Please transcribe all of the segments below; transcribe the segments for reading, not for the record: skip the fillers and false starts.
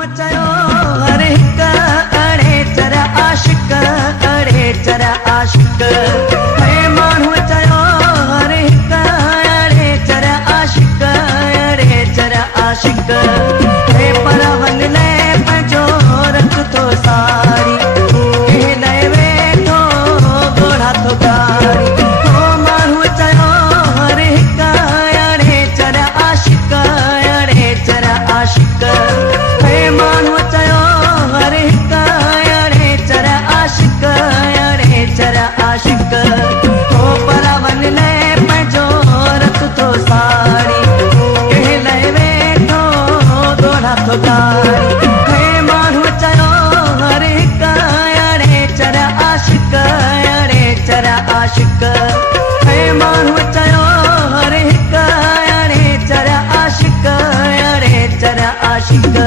माण्हू चयो हर हिक अड़े चर आशिक अड़े चर आशिक हे माण्हू चयो हर हिक अड़े चर आशिक अड़े चर आशिक हे पर वन ले पंहिंजो रख थो सारी के लए वेठो घोड़ा थो गाड़ी हो माण्हू चयो हर हिक अड़े चर आशिक अड़े चर आशिक हे माण्हू चयो हर हिक अड़े चर आशिक अड़े चर आशिक हो पर वन ले पंहिंजो रख थो साड़ी के लए वेठो घोड़ा थो गाड़ी हे माण्हू चयो हर हिक अड़े चर आशिक अड़े चर आशिक हे माण्हू चयो हर हिक अड़े चर आशिक अड़े चर आशिक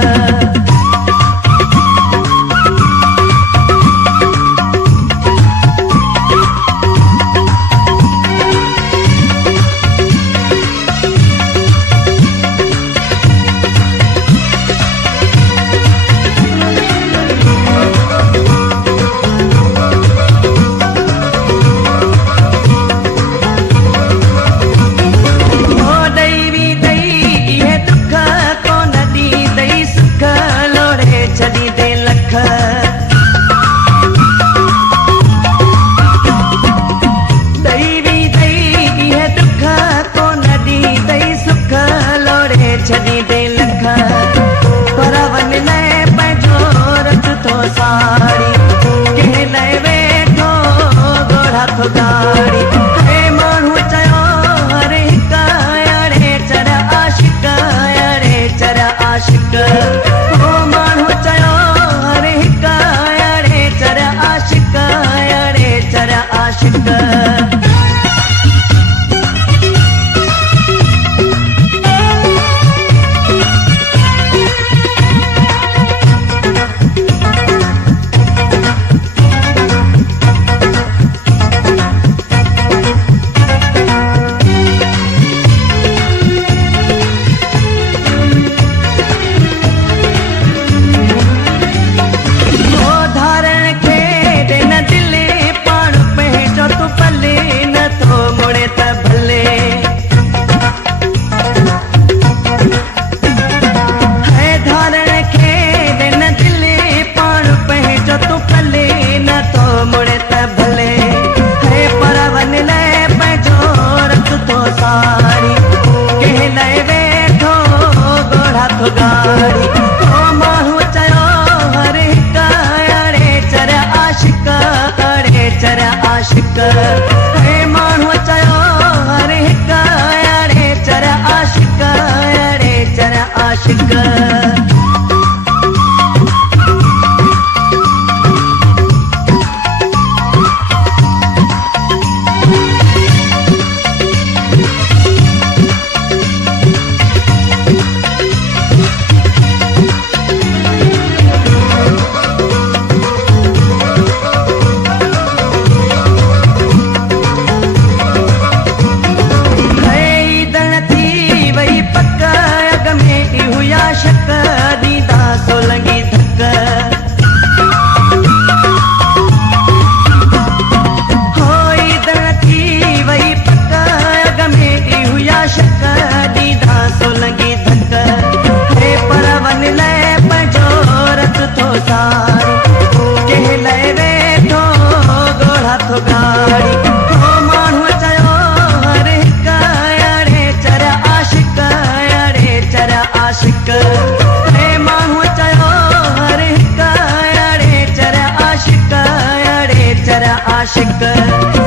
छॾी दे लख पर वन ले पंहिंजो रख थो साड़ी के लए वेठो घोड़ा थो गाड़ी हे माण्हू चयो हर हिक अड़े चर आशिक अड़े चर आशिक हो माण्हू चयो हर हिक अड़े चर आशिक अड़े चर आशिक गाड़ी हो माण्हू चयो हर हिक अड़े चर आशिक अड़े चर आशिक हे माण्हू चयो हर हिक अड़े चर आशिक अड़े चर आशिक गाड़ी हो माण्हू चयो हर हिक अड़े चर आशिक अड़े चर आशिक हे माण्हू चयो हर हिक अड़े चर आशिक अड़े चर आशिक